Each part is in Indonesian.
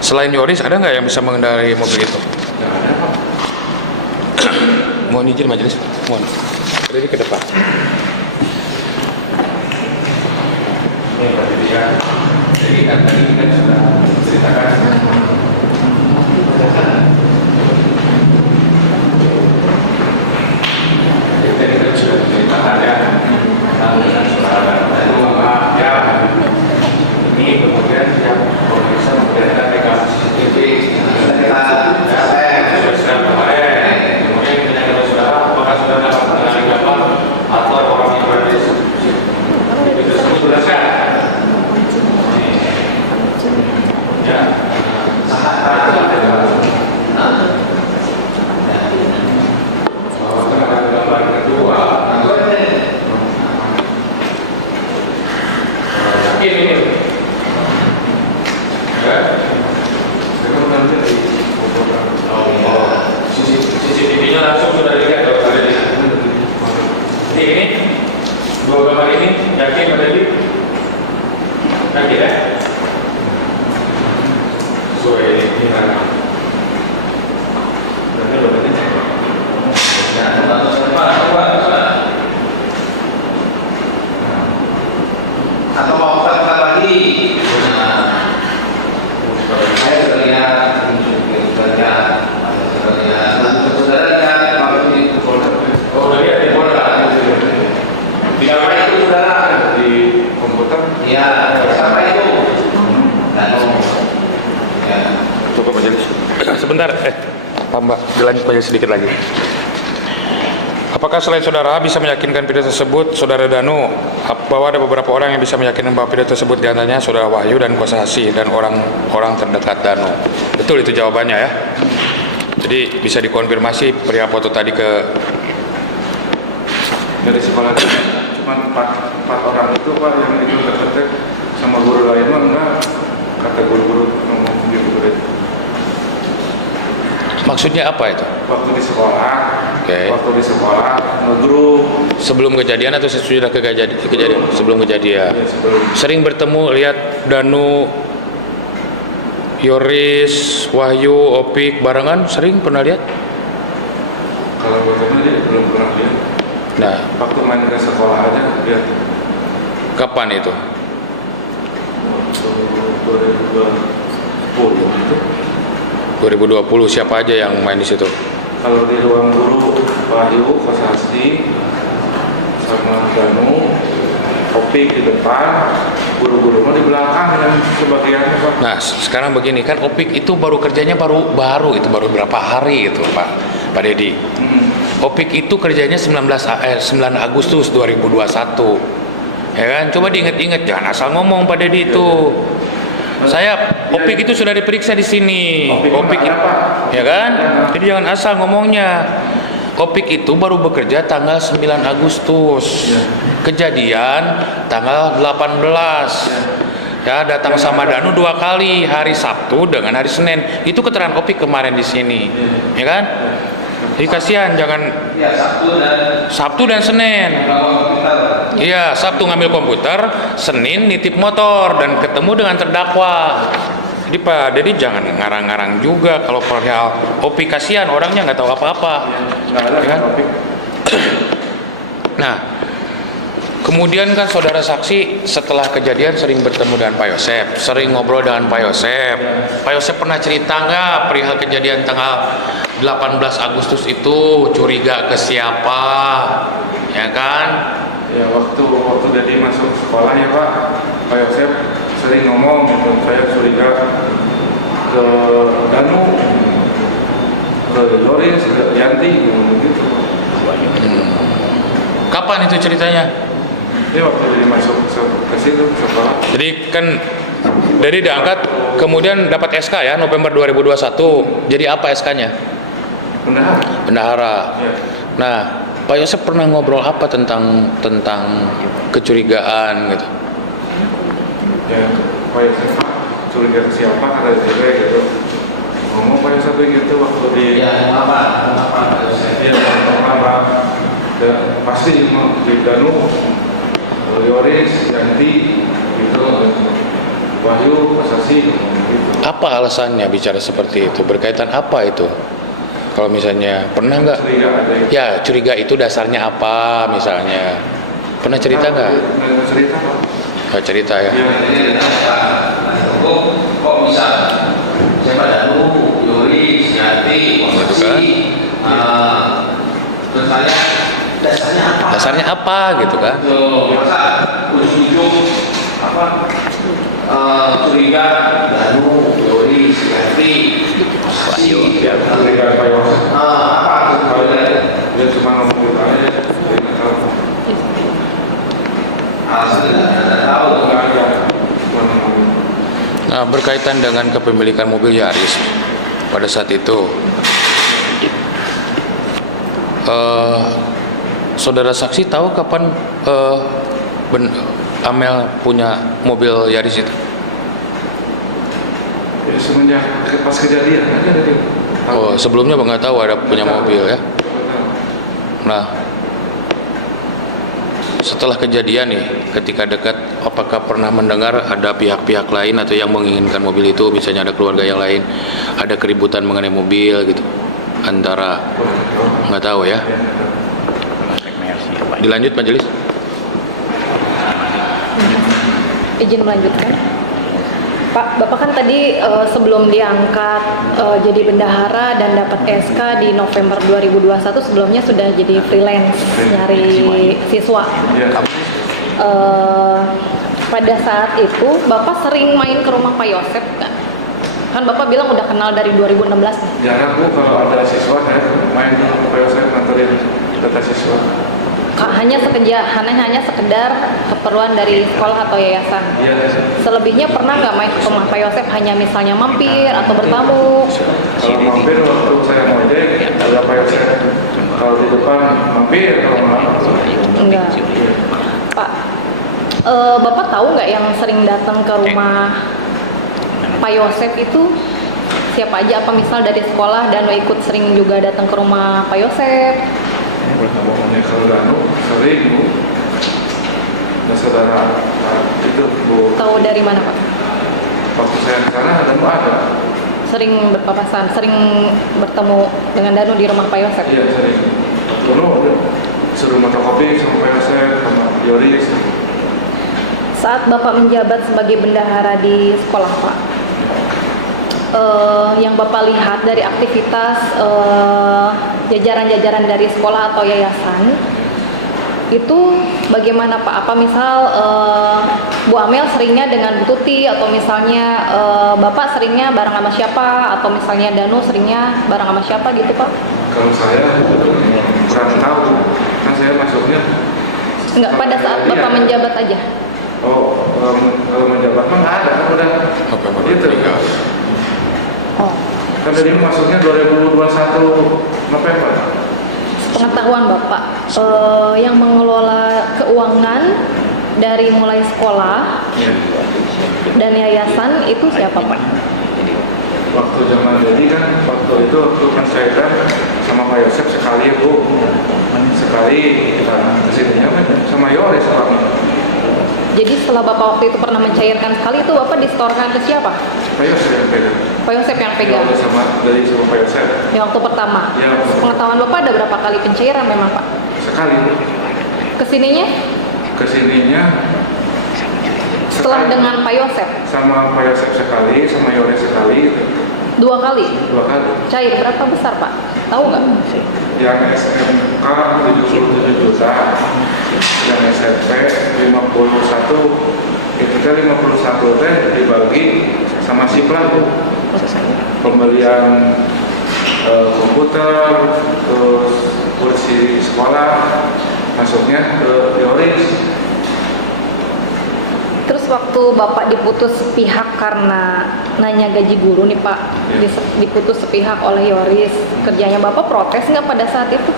Selain Yoris, ada nggak yang bisa mengendarai mobil itu? Mohon izin majelis, mohon. Berdiri ke depan. Jadi kan tadi kita sudah ceritakan. Jadi kita sudah ceritakan ya tentang saudara ya. Ini kemudian yang bisa memperlihatkan rekaman CCTV. Atau orang yang berada di situ sudah sehat. Ya. Gambar kedua. Ini. Ya. CCTV-nya langsung sudah dilihat kalau ada di ini dua gambar ini yakin Pak Dedi? Yakin ya? Sesuai ini karena berarti udah berarti ya, atau mau kita lagi saya sudah lihat udah lihat di folder di apa itu saudara di komputer ya siapa itu ya cukup majelis sebentar Pak Mbak dilanjut majelis sedikit lagi. Apakah selain saudara bisa meyakinkan video tersebut saudara Danu bahwa ada beberapa orang yang bisa meyakinkan bahwa video tersebut diantaranya saudara Wahyu dan Kuasa Asih dan orang-orang terdekat Danu? Betul itu jawabannya ya. Jadi bisa dikonfirmasi perihal foto tadi ke dari sekolah cuma 4 orang itu Pak yang itu terdekat sama guru lain mah enggak, kata guru-guru ngomong gitu. Maksudnya apa itu? Waktu di sekolah, waktu di sekolah ngegrup. Sebelum kejadian atau sesudah kejadian? Sebelum kejadian. Ya, sebelum. Sering bertemu, lihat Danu, Yoris, Wahyu, Opik barengan, sering pernah lihat? Kalau bertemu dia belum pernah lihat. Nah, waktu main ke sekolah aja lihat. Kapan itu? Waktu 2020 itu. 2020 siapa aja yang main di situ? Kalau di ruang guru Wahyu, Kuasa Asih, sama Danu, Opik di depan, guru-guru di belakang dan sebagiannya Pak. Nah sekarang begini kan Opik itu baru kerjanya baru itu baru berapa hari itu Pak Dedi. Opik itu kerjanya 9 Agustus 2021 ya kan, coba diingat-ingat, jangan asal ngomong Pak Dedi itu. Saya Opik itu sudah diperiksa di sini. Opik itu, ya kan? Jadi jangan asal ngomongnya. Opik itu baru bekerja tanggal 9 Agustus. Kejadian tanggal 18. Ya, datang sama Danu 2 kali, hari Sabtu dengan hari Senin. Itu keterangan Opik kemarin di sini. Ya kan? Jadi kasihan, jangan Sabtu dan Senin. Iya, Sabtu ngambil komputer, Senin nitip motor dan ketemu dengan terdakwa. Jadi Pak Dedi jangan ngarang-ngarang juga kalau perihal Opik, kasihan orangnya nggak tahu apa-apa. Ya kan? Nah, kemudian kan saudara saksi setelah kejadian sering bertemu dengan Pak Yosep, sering ngobrol dengan Pak Yosep. Pak Yosep pernah cerita nggak perihal kejadian tanggal 18 Agustus itu curiga ke siapa? Ya kan? Ya waktu Dedi masuk sekolah ya Pak Yosep sering ngomong gitu, saya curiga ke Danu, ke Yoris, ke Yanti gitu. Kapan itu ceritanya? Ini waktu Dedi masuk ke situ sekolah. Jadi kan dari diangkat kemudian dapat SK ya November 2021. Jadi apa SK-nya? Bendahara. Ya. Nah, Pak Yosep pernah ngobrol apa tentang kecurigaan gitu? Ya, Pak Yosep curiga ke siapa kata dia gitu. Ngomong Pak Yosep gitu waktu di apa Pak Yosep? Ya, apa? Pasti di Danu, Yoris, Yanti gitu. Wahyu Asasi gitu. Apa alasannya bicara seperti itu? Berkaitan apa itu? Kalau misalnya pernah nggak? Curiga ada yang Ya curiga itu dasarnya apa misalnya? Pernah cerita nggak? Nggak cerita Pak. Nggak cerita ya. Iya. Kok bisa siapa Danu, Yuri, Siati, Posisi, terus saya dasarnya apa? Dasarnya apa gitu kan? Tuh, masa ujung-ujung apa curiga Danu, Yuri, Siati, Posisi, Curiga Pak Yos. apa? Dia cuma ngomong gitu aja. Dia nggak tahu. Alasannya tidak tahu. Nggak ada. Cuma ngomong. Nah, berkaitan dengan kepemilikan mobil Yaris pada saat itu, saudara saksi tahu kapan Amel punya mobil Yaris itu? Ya, semenjak pas kejadian aja dari. Oh, sebelumnya nggak tahu ada punya mobil ya. Nah, setelah kejadian nih, ketika dekat, apakah pernah mendengar ada pihak-pihak lain atau yang menginginkan mobil itu, misalnya ada keluarga yang lain, ada keributan mengenai mobil gitu, antara nggak tahu ya. Dilanjut majelis. Izin melanjutkan. Pak, Bapak kan tadi sebelum diangkat jadi bendahara dan dapat SK di November 2021, sebelumnya sudah jadi freelance nyari siswa. Iya. Pada saat itu Bapak sering main ke rumah Pak Yosep nggak? Kan Bapak bilang udah kenal dari 2016 nih. Jarang Bu kalau ada siswa saya main ke PO saya nganterin data siswa. Hanya sekedar keperluan dari sekolah atau yayasan. Iya. Selebihnya pernah nggak main ke rumah Pak Yosep, hanya misalnya mampir atau bertamu? Kalau mampir waktu saya ngojek ada PO saya. Kalau di depan mampir kalau malam. Enggak. Pak, Bapak tahu nggak yang sering datang ke rumah Pak Yosep itu siapa aja? Apa misal dari sekolah dan lo ikut sering juga datang ke rumah Pak Yosep? Ya, kalau Danu sering Bu. Dan saudara itu Bu. Tahu dari mana Pak? Waktu saya ke sana Danu ada. Sering berpapasan, sering bertemu dengan Danu di rumah Pak Yosep? Iya sering. Dulu suruh fotokopi sama PO saya sama Yoris. Saat Bapak menjabat sebagai bendahara di sekolah Pak, yang Bapak lihat dari aktivitas jajaran-jajaran dari sekolah atau yayasan itu bagaimana Pak? Apa misal Bu Amel seringnya dengan Bu Tuti, atau misalnya Bapak seringnya bareng sama siapa, atau misalnya Danu seringnya bareng sama siapa gitu Pak? Kalau saya kurang tahu, kan saya masuknya. Enggak, pada saat Bapak menjabat aja. Oh, kalau menjabat mah nggak ada, kan udah gitu. Oh, Kan dari masuknya 2021 November. pengetahuan Bapak, yang mengelola keuangan dari mulai sekolah Ya. dan yayasan itu siapa Pak? Waktu zaman jadi kan, waktu itu pencairan sama Pak Yosep sekali Bu. Sekali kita kesininya kan sama Yoris Pak. Jadi setelah Bapak waktu itu pernah mencairkan sekali, itu Bapak disetorkan ke siapa? Pak Yosep yang pegang. Pak Yosep yang pegang. Yoris sama Pak Yosep. Yang waktu pertama. Ya. Pengetahuan Bapak ada berapa kali pencairan memang Pak? Sekali Bu. Kesininya Kesininya setelah sekali. dengan Pak Yosep Sama Pak Yosep sekali, sama Yoris sekali, 2 kali. 2 kali. Cair berapa besar Pak? Tahu nggak? Yang SMK 77 juta, yang SMP 51, itu teh 51 teh dibagi sama Sipla Bu. Pembelian komputer, terus kursi sekolah, masuknya ke Yoris. Terus waktu Bapak diputus sepihak karena nanya gaji guru nih Pak, diputus sepihak oleh Yoris, kerjanya Bapak protes nggak pada saat itu?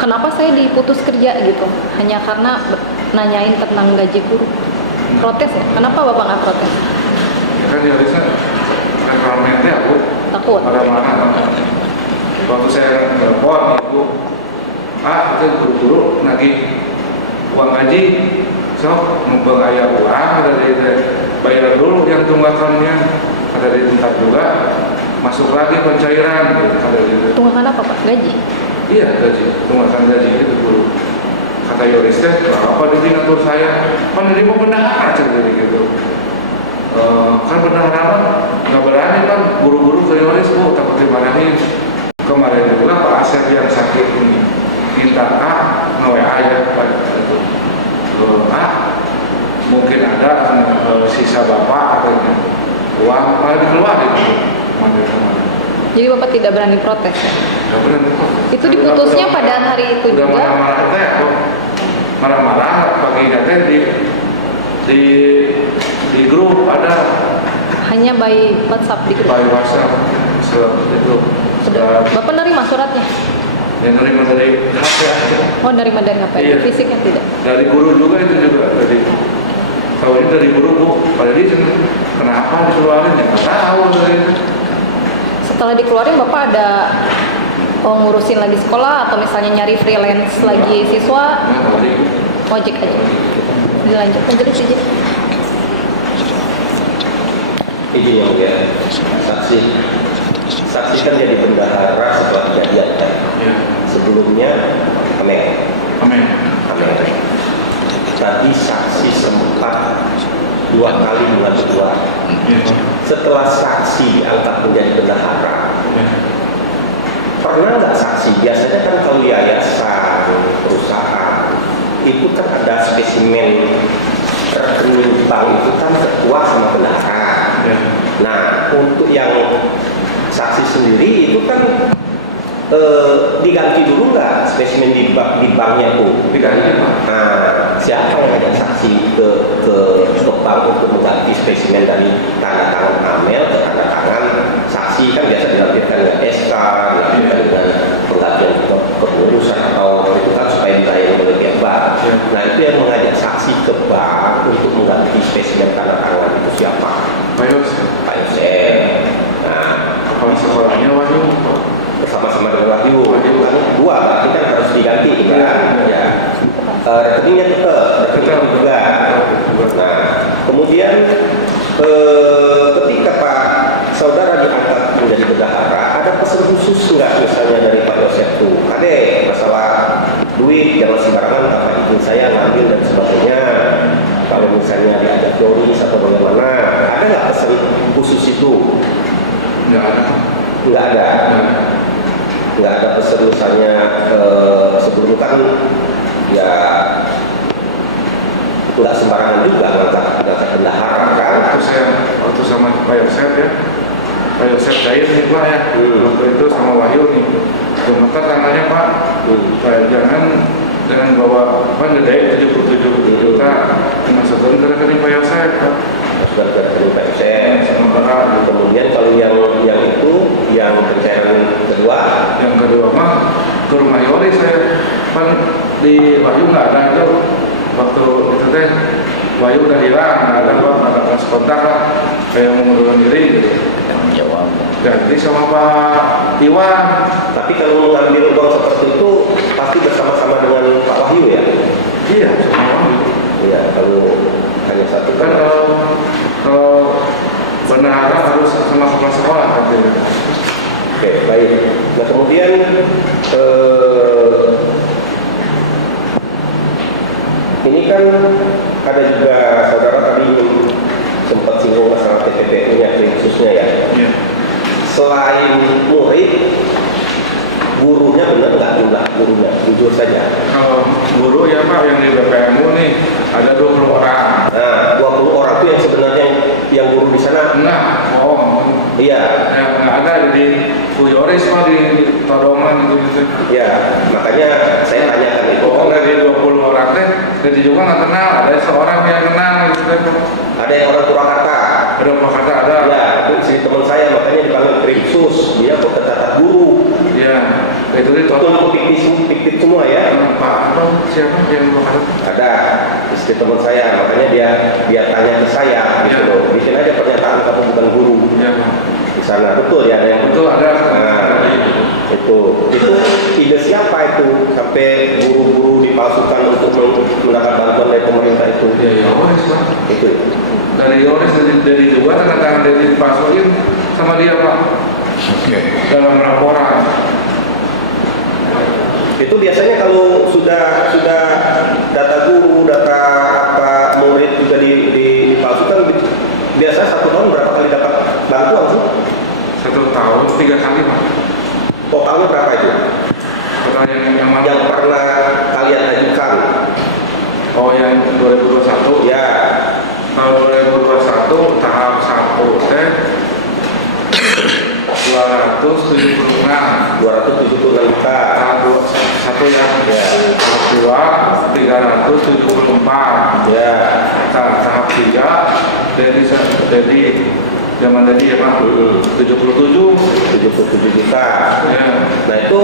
Kenapa saya diputus kerja gitu? Hanya karena nanyain tentang gaji guru. Protes ya? Kenapa Bapak nggak protes? Kan Yorisnya temperamentnya Bu. Takut. Marah-marah. Waktu saya telepon Bu, itu guru-guru nagih uang gaji, so mumpung aya uang dari bayar dulu yang tunggakannya, ada di tempat juga, masuk lagi pencairan, ada di Tunggakan apa Pak? Gaji? iya gaji, tunggakan gaji itu guru. Kata Yorisnya, apa di ngatur saya? Penerima bendahara jadi gitu. Kan bendahara nggak berani kan, guru-guru ke Yoris bu takut dimarahin. Kemarin juga Pak Asep yang sakit ini minta nge-WA ya Pak itu. Mungkin ada sisa bapak katanya uang malah dikeluarin itu kemarin. Jadi Bapak tidak berani protes ya? Nggak berani kok. Itu diputusnya pada hari itu udah juga? marah-marah teh kok. Marah-marah pagi teh di grup ada Hanya by WhatsApp di grup? by WhatsApp itu Sudah. Bapak nerima suratnya? yang nerima dari HP aja. Oh nerima dari HP, Iya. fisiknya tidak? Dari guru juga itu juga dari tahu ini dari guru bu. Pada dia kenapa dikeluarin ya nggak tahu dari itu. Setelah dikeluarin Bapak ada ngurusin lagi sekolah atau misalnya nyari freelance lagi siswa? Nah, tadi Ojek aja. Dilanjutkan jadi saja. Ini yang ya, saksi kan jadi bendahara setelah kejadian kan. ya Sebelumnya Amel. amin. Tadi saksi sempat 2 kali mengajukan suara. Ya. Setelah saksi diangkat menjadi bendahara, Ya. pernah nggak saksi? Biasanya kan kalau yayasan, perusahaan, itu kan ada spesimen rekening bank itu kan ketua sama bendahara. Ya. Nah, untuk yang saksi sendiri itu kan diganti dulu nggak spesimen di banknya itu? Diganti Pak. Nah, siapa yang ada saksi ke bank untuk mengganti spesimen dari tanda tangan Amel ke tanda tangan saksi? Kan biasa dilampirkan dengan SK, dilampirkan dengan penggantian kepengurusan atau itu kan supaya dilayani oleh pihak bank. Ya. Nah, itu yang mengajak saksi ke bank untuk mengganti spesimen tanda tangan itu siapa? Pak Yos, Pak Yosef. Nah, kalau sekolahnya Wahyu Pak. bersama-sama dengan Wahyu. Wahyu. Kan 2 berarti kan harus diganti kan? Ya. Rekeningnya tetap juga. Nah, kemudian ketika Pak Saudara diangkat menjadi bendahara, ada pesan khusus nggak misalnya dari Pak Yosef tuh? Ada masalah duit, jangan sembarangan apa izin saya ngambil dan sebagainya. Kalau misalnya diajak Doris atau bagaimana, ada nggak pesan khusus itu? Nggak ada. Nggak ada. Nah, Nggak ada pesan misalnya sebelum kan ya nggak sembarangan juga ngangkat bendahara kan. waktu sama Pak Yosef ya, Pak Yosef cair nih Pak ya, waktu itu sama Wahyu nih, gemetar tangannya Pak, kayak jangan bawa apa gede 77 juta dimasukkan ke rekening Pak Yosef Pak. Sudah dari Pak Yosef. Sementara Kemudian kalau yang itu yang pencairan kedua, yang kedua mah ke rumah Yoris saya kan di Wahyu nggak ada itu waktu itu teh Wahyu udah hilang, nggak ada Pak, nggak ada kontak lah, kayak mengundurkan diri gitu. Jawab. Ganti sama Pak Iwan. tapi kalau mengambil uang seperti itu pasti bersama-sama dengan Pak Wahyu ya. Iya, sama Iya, kalau hanya satu kan kalau bendahara harus sama kepala sekolah kan gitu. Oke, baik. Nah kemudian ini kan ada juga saudara tadi sempat singgung masalah TPPU-nya khususnya ya. Iya. Selain murid, gurunya benar nggak jumlah gurunya? Jujur saja. Kalau guru ya Pak yang di BPMU nih ada 20 orang. Nah, 20 orang itu yang sebenarnya yang guru di sana. Enggak, bohong. Iya, Ya, nggak ada di Bu Yoris Pak di Todongan gitu. ya. Makanya saya tanyakan itu. Bohong dari 20 orang teh, jadi juga nggak kenal. Ada seorang yang kenal gitu kan. Ada yang orang Purwakarta. Ada Purwakarta ada. Ya, itu si teman saya makanya dipanggil Krimsus. Dia kok tercatat guru. Iya, itu di Itu Todongan. fiktif semua ya. Pak apa siapa yang Purwakarta? Ada istri teman saya, makanya dia tanya ke saya gitu Ya. loh. Bikin aja pernyataan kamu bukan guru Iya Pak. di sana. Betul ya, ada yang Betul ada. Nah, itu ide siapa itu sampai guru-guru di dipalsukan untuk mendapat bantuan dari pemerintah itu? Ya Yoris Pak. Itu. Dari Yoris dari dua tanda tangan dari dipalsuin sama dia Pak Oke. dalam laporan. Itu biasanya kalau sudah data guru, data apa murid juga dipalsukan, biasa 1 tahun berapa kali dapat bantuan sih? 1 tahun 3 kali Pak. Totalnya berapa itu? Total yang mana? Yang pernah kalian ajukan? Oh yang 2021. Ya, Tahun 2021 tahap 1 teh 276. 276 juta. Tahap 1 yang Ya. tahap 2 374. Ya. Tahap 3 jadi zaman tadi ya Pak 77. 77 juta. Ya. Nah itu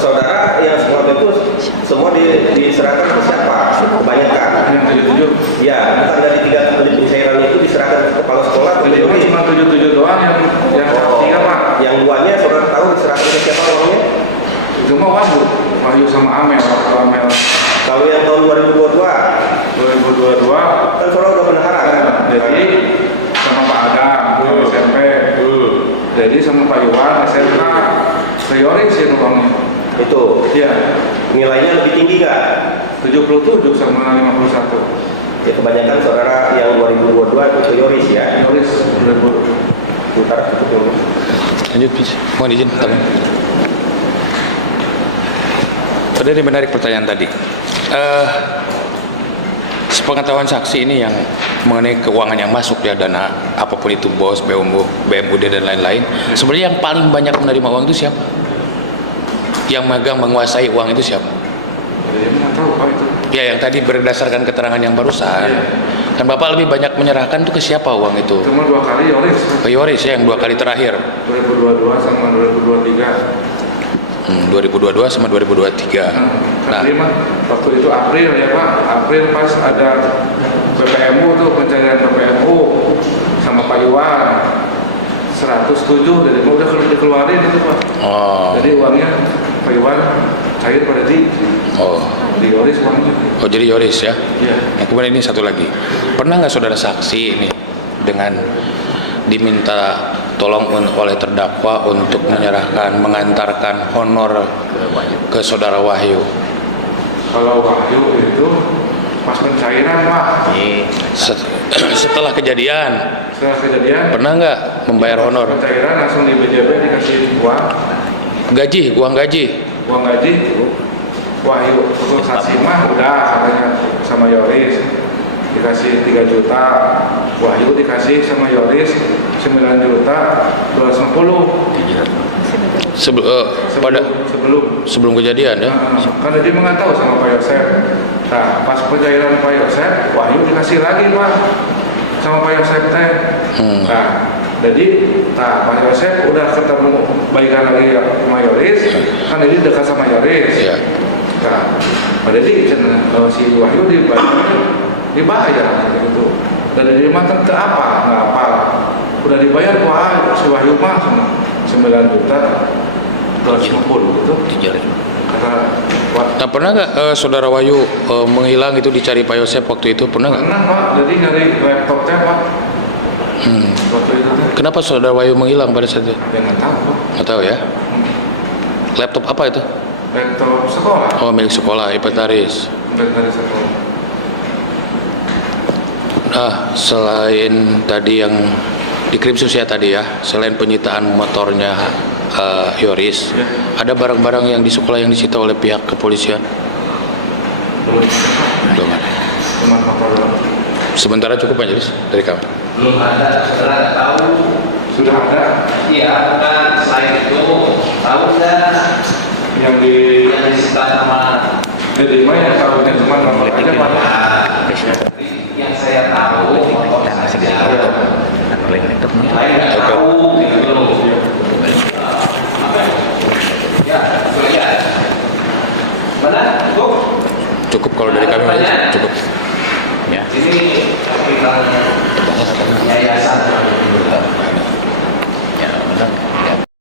saudara yang semua itu semua diserahkan ke siapa? Kebanyakan. Yang 77. Ya, bukan dari 3 kali pencairan itu diserahkan ke kepala sekolah. Jadi cuma 77 doang yang tahap 3 Pak. Yang duanya saudara tahu diserahkan ke siapa uangnya? Itu mah Wahyu sama Amel. Kalau yang tahun 2022 kan saudara udah bendahara kan? Jadi sama Pak Adam SMP. Jadi sama Pak Iwan SMK. Prioritas uangnya. Itu Iya. nilainya lebih tinggi nggak? 77 sama 51. Ya kebanyakan saudara yang 2022 itu teoris ya. Prioritas 2000. Sebentar cukup dulu. Lanjut, please. Mohon izin, teman. Tadi menarik pertanyaan tadi. Sepengetahuan saksi ini yang mengenai keuangan yang masuk ya, dana apapun itu BOS, BMUD dan lain-lain. Sebenarnya yang paling banyak menerima uang itu siapa? Yang megang menguasai uang itu siapa? Jadi nggak tahu Pak itu. Ya yang tadi berdasarkan keterangan yang barusan. Iya. Kan Bapak lebih banyak menyerahkan itu ke siapa uang itu? Cuma 2 kali Yoris. Ke Yoris ya, yang 2 kali terakhir. 2022 sama 2023. 2022 sama 2023. Nah, Tapi mah waktu itu April ya Pak. April pas ada BPMU tuh, pencarian BPMU sama Pak Iwan 107, jadi udah dikeluarin itu Pak. oh, Jadi uangnya Pak Iwan cair pada di Yoris uangnya. oh jadi Yoris ya. Iya. Yang kemudian ini satu lagi, pernah nggak saudara saksi ini dengan diminta tolong oleh terdakwa untuk menyerahkan, mengantarkan honor ke saudara Wahyu? Kalau Wahyu itu pas pencairan Pak. Setelah kejadian, Setelah kejadian pernah nggak membayar honor? pencairan langsung di BJB dikasih uang Uang gaji. Wahyu untuk saksi mah udah katanya sama Yoris dikasih 3 juta, Wahyu dikasih sama Yoris 9 juta 250 Sebelum kejadian ya. Karena dia nggak tahu sama Pak Yosef. Nah pas pencairan Pak Yosef, Wahyu dikasih lagi Pak sama Pak Yosef teh. Nah jadi Pak Yosef udah ketemu baikan lagi sama Yoris, kan jadi dekat sama Yoris. Iya. Nah, jadi si Wahyu dibayar gitu. Dan dia matang ke apa? Nggak apa. Udah dibayar wah si Wahyu mah 9 juta 250 gitu. Kata Nah, pernah nggak saudara Wahyu menghilang itu dicari Pak Yosef waktu itu? Pernah nggak? pernah Pak, jadi nyari laptopnya Pak. Waktu itu teh. Kenapa saudara Wahyu menghilang pada saat itu? Ya nggak tahu Pak. Nggak tahu ya. Laptop apa itu? Laptop sekolah. Oh, milik sekolah, inventaris. Dari sekolah. Nah, selain tadi yang di Krimsus ya tadi ya, selain penyitaan motornya Yoris, Ya. ada barang-barang yang di sekolah yang disita oleh pihak kepolisian? Belum bisa Pak. Belum ada. Cuma motor doang. Sementara cukup aja Yoris, dari kamu. Belum ada, saudara nggak tahu. Sudah ada Iya, bukan selain itu tahu nggak yang yang disita sama jadi mah yang tahunya cuma nomor aja Pak. yang saya tahu lain nggak tahu gitu loh. Ya, itu aja. Mana? Cukup? Cukup kalau dari kami Yoris, cukup. Ya. Ini kita yayasan